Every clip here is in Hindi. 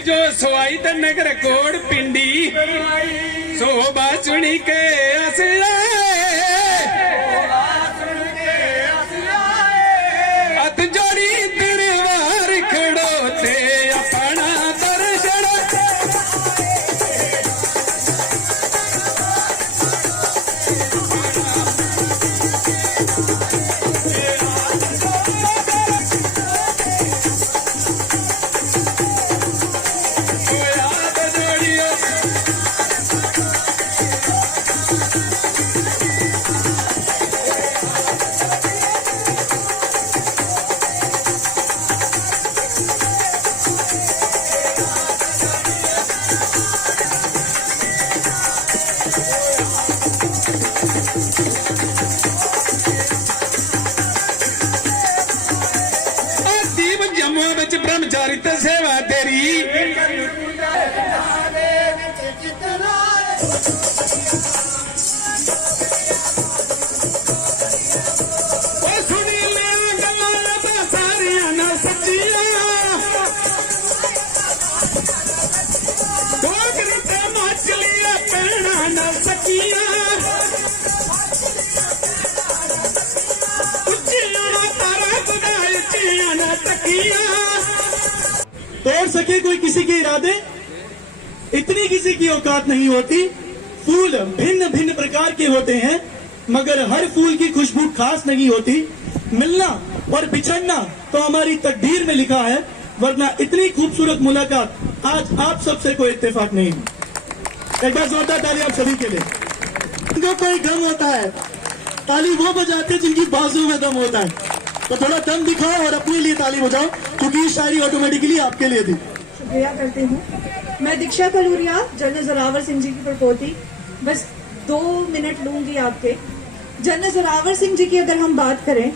जो सवाई त नगर कोड़ पिंडी शोभा सुनी के असला अत जोड़ी दरबार खड़ोते अपना दर्शन ब्रह्मचारी सेवा तेरी सारिया ना सचिया मछलिया पहना ना सकिया ना तकिया तोड़ सके कोई किसी के इरादे, इतनी किसी की औकात नहीं होती। फूल भिन्न भिन्न प्रकार के होते हैं मगर हर फूल की खुशबू खास नहीं होती। मिलना और बिछड़ना तो हमारी तकदीर में लिखा है, वरना इतनी खूबसूरत मुलाकात आज आप सबसे कोई इत्तेफाक नहीं। एक बार जोरदार ताली आप सभी के लिए। इनको कोई गम होता है, ताली वो बजाते हैं जिनकी बाजू में दम होता है। तो थोड़ा दम दिखाओ और अपने लिए ताली बजाओ, क्योंकि ये शायरी ऑटोमेटिकली आपके लिए थी। शुक्रिया करती हूँ। मैं दीक्षा कलूरिया, जनरल जोरावर सिंह जी की प्रपोती, बस 2 मिनट लूंगी आपके। जनरल जोरावर सिंह जी की अगर हम बात करें,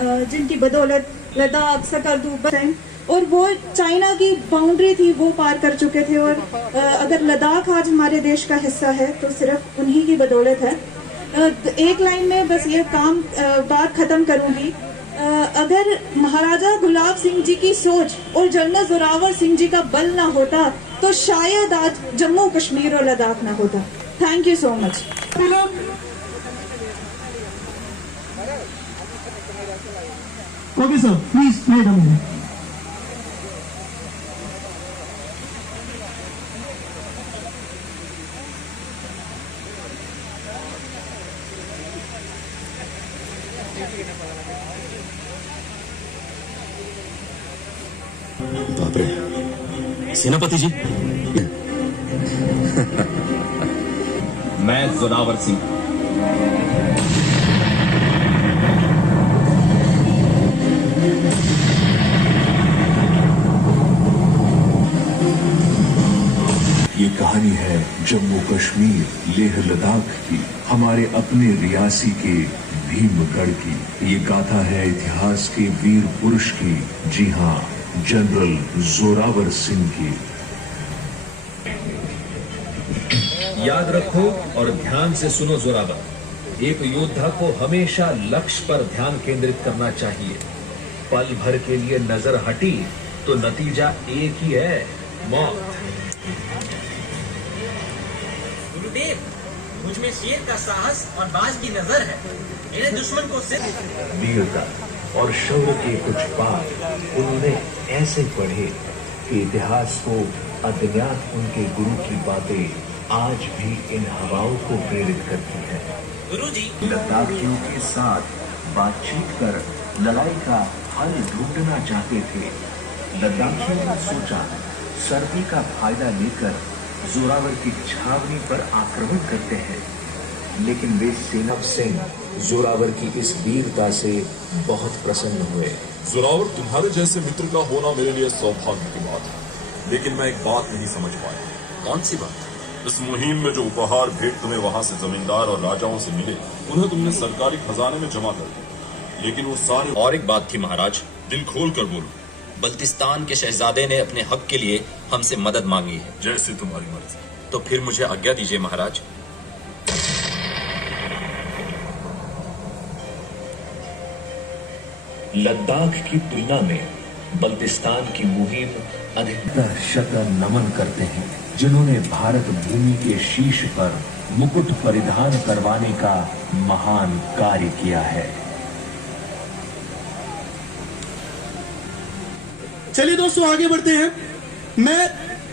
जिनकी बदौलत लद्दाख, सकरदू, बसंत और वो चाइना की बाउंड्री थी वो पार कर चुके थे, और अगर लद्दाख आज हमारे देश का हिस्सा है तो सिर्फ उन्हीं की बदौलत है। एक लाइन में बस ये बात खत्म करूंगी। अगर महाराजा गुलाब सिंह जी की सोच और जनरल जोरावर सिंह जी का बल ना होता तो शायद आज जम्मू कश्मीर और लद्दाख ना होता। Thank you so much. Okay sir, please wait a minute. बाप रे, सेनापति जी। मैं जोरावर सिंह। ये कहानी है जम्मू कश्मीर, लेह लद्दाख की, हमारे अपने रियासी के भीमगढ़ की। ये गाथा है इतिहास के वीर पुरुष की, जी हाँ, जनरल जोरावर सिंह की। याद रखो और ध्यान से सुनो जोरावर, एक योद्धा को हमेशा लक्ष्य पर ध्यान केंद्रित करना चाहिए। पल भर के लिए नजर हटी तो नतीजा एक ही है, मौत। गुरुदेव, मुझ में शेर का साहस और बाज की नजर है। मेरे दुश्मन को सिर्फ वीरता और शौर्य के कुछ पाठ उन्होंने ऐसे पढ़े कि इतिहास को अज्ञात उनके गुरु की बातें आज भी इन हवाओं को प्रेरित करती हैं। गुरुजी, लद्दाखियों के साथ बातचीत कर लड़ाई का हल ढूंढना चाहते थे। लद्दाखियों ने सोचा सर्दी का फायदा लेकर जोरावर की छावनी पर आक्रमण करते हैं, लेकिन वे सेना सिंह जोरावर की इस वीरता से बहुत प्रसन्न हुए। जोरावर, तुम्हारे जैसे मित्र का होना मेरे लिए सौभाग्य की बात है, लेकिन मैं एक बात नहीं समझ पाया। कौन सी बात? इस मुहिम में जो उपहार भेंट तुम्हें वहां से जमींदार और राजाओं से मिले, उन्हें तुमने सरकारी खजाने में जमा कर दिया, लेकिन वो सारे। और एक बात थी महाराज, दिल खोल कर बोलो। बल्तिस्तान के शहजादे ने अपने हक के लिए हमसे मदद मांगी है। जैसी तुम्हारी मर्जी। तो फिर मुझे आज्ञा दीजिए महाराज। लद्दाख की तुलना में बल्तिस्तान की मुहिम अधिक शत नमन करते हैं, जिन्होंने भारत भूमि के शीश पर मुकुट परिधान करवाने का महान कार्य किया है। चलिए दोस्तों आगे बढ़ते हैं। मैं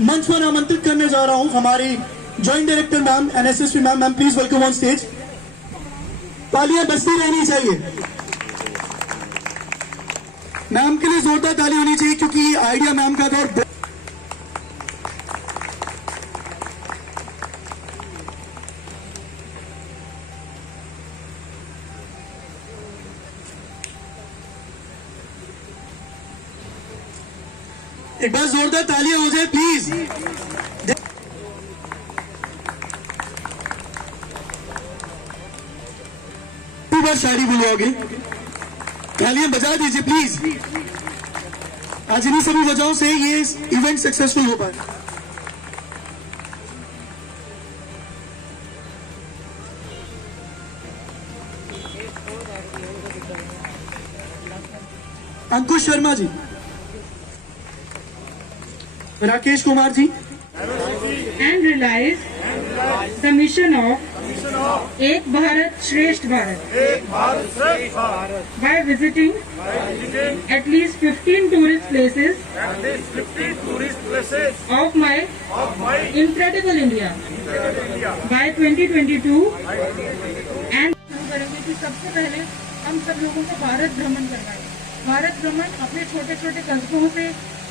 मंच पर आमंत्रित करने जा रहा हूं हमारी joint director ma'am NSSP ma'am please welcome on stage. तालियां बजती रहनी चाहिए। मैम के लिए जोरदार ताली होनी चाहिए क्योंकि ये आइडिया मैम का था। और एक बार जोरदार तालियां हो जाए प्लीज। एक बार शायरी बोलोगे, तालियां बजा दीजिए प्लीज। आज इन्हीं सभी वजहों से ये इवेंट सक्सेसफुल हो पाए। अंकुश Sharma ji, Rakesh Kumar ji, and realize the mission of Ek Bharat Shresth Bharat by visiting at least 15 tourist places of my incredible India by 2022 and शुरू करेंगे कि सबसे पहले हम सब लोगों को भारत भ्रमण करना है। भारत भ्रमण अपने छोटे छोटे कस्बों से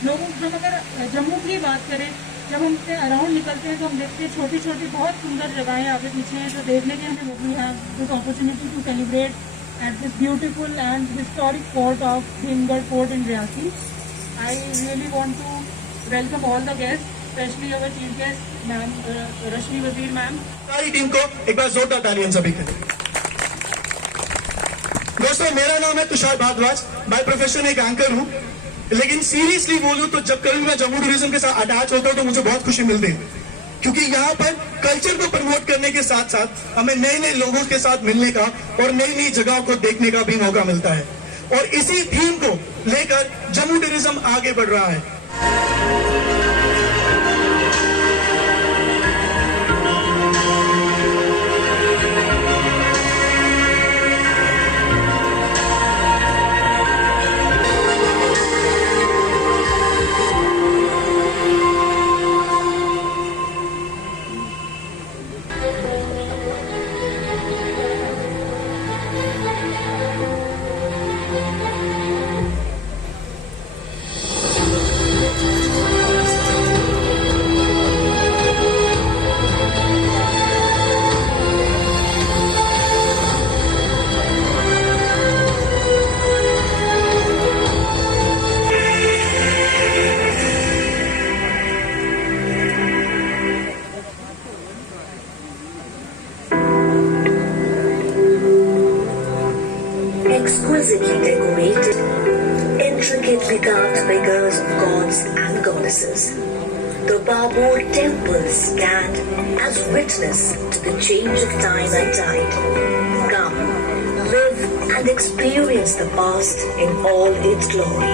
लोगों, हम अगर जम्मू की बात करें, जब हम से अराउंड निकलते हैं तो हम देखते हैं छोटी छोटी बहुत सुंदर जगहें आगे पीछे हैं जो देखने के हमें we have this opportunity to celebrate at this beautiful and historic port of Bhimgarh port in Reasi. I really want to welcome all the guest, specially our chief guest ma'am Rashmi Wazir ma'am. सारी टीम को एक बार जोरदार तालियां सभी के लिए। दोस्तों मेरा नाम है तुषार भारद्वाज, बाय प्रोफेशन एक एंकर हूं, लेकिन सीरियसली बोलूं तो जब कभी मैं जम्मू टूरिज्म के साथ अटैच होता हूं तो मुझे बहुत खुशी मिलती है, क्योंकि यहाँ पर कल्चर को प्रमोट करने के साथ साथ हमें नए नए लोगों के साथ मिलने का और नई नई जगहों को देखने का भी मौका मिलता है। और इसी थीम को लेकर जम्मू टूरिज्म आगे बढ़ रहा है। Exquisitely decorated, intricately carved figures of gods and goddesses. The Babur temples stand as witness to the change of time and tide. Come, live and experience the past in all its glory.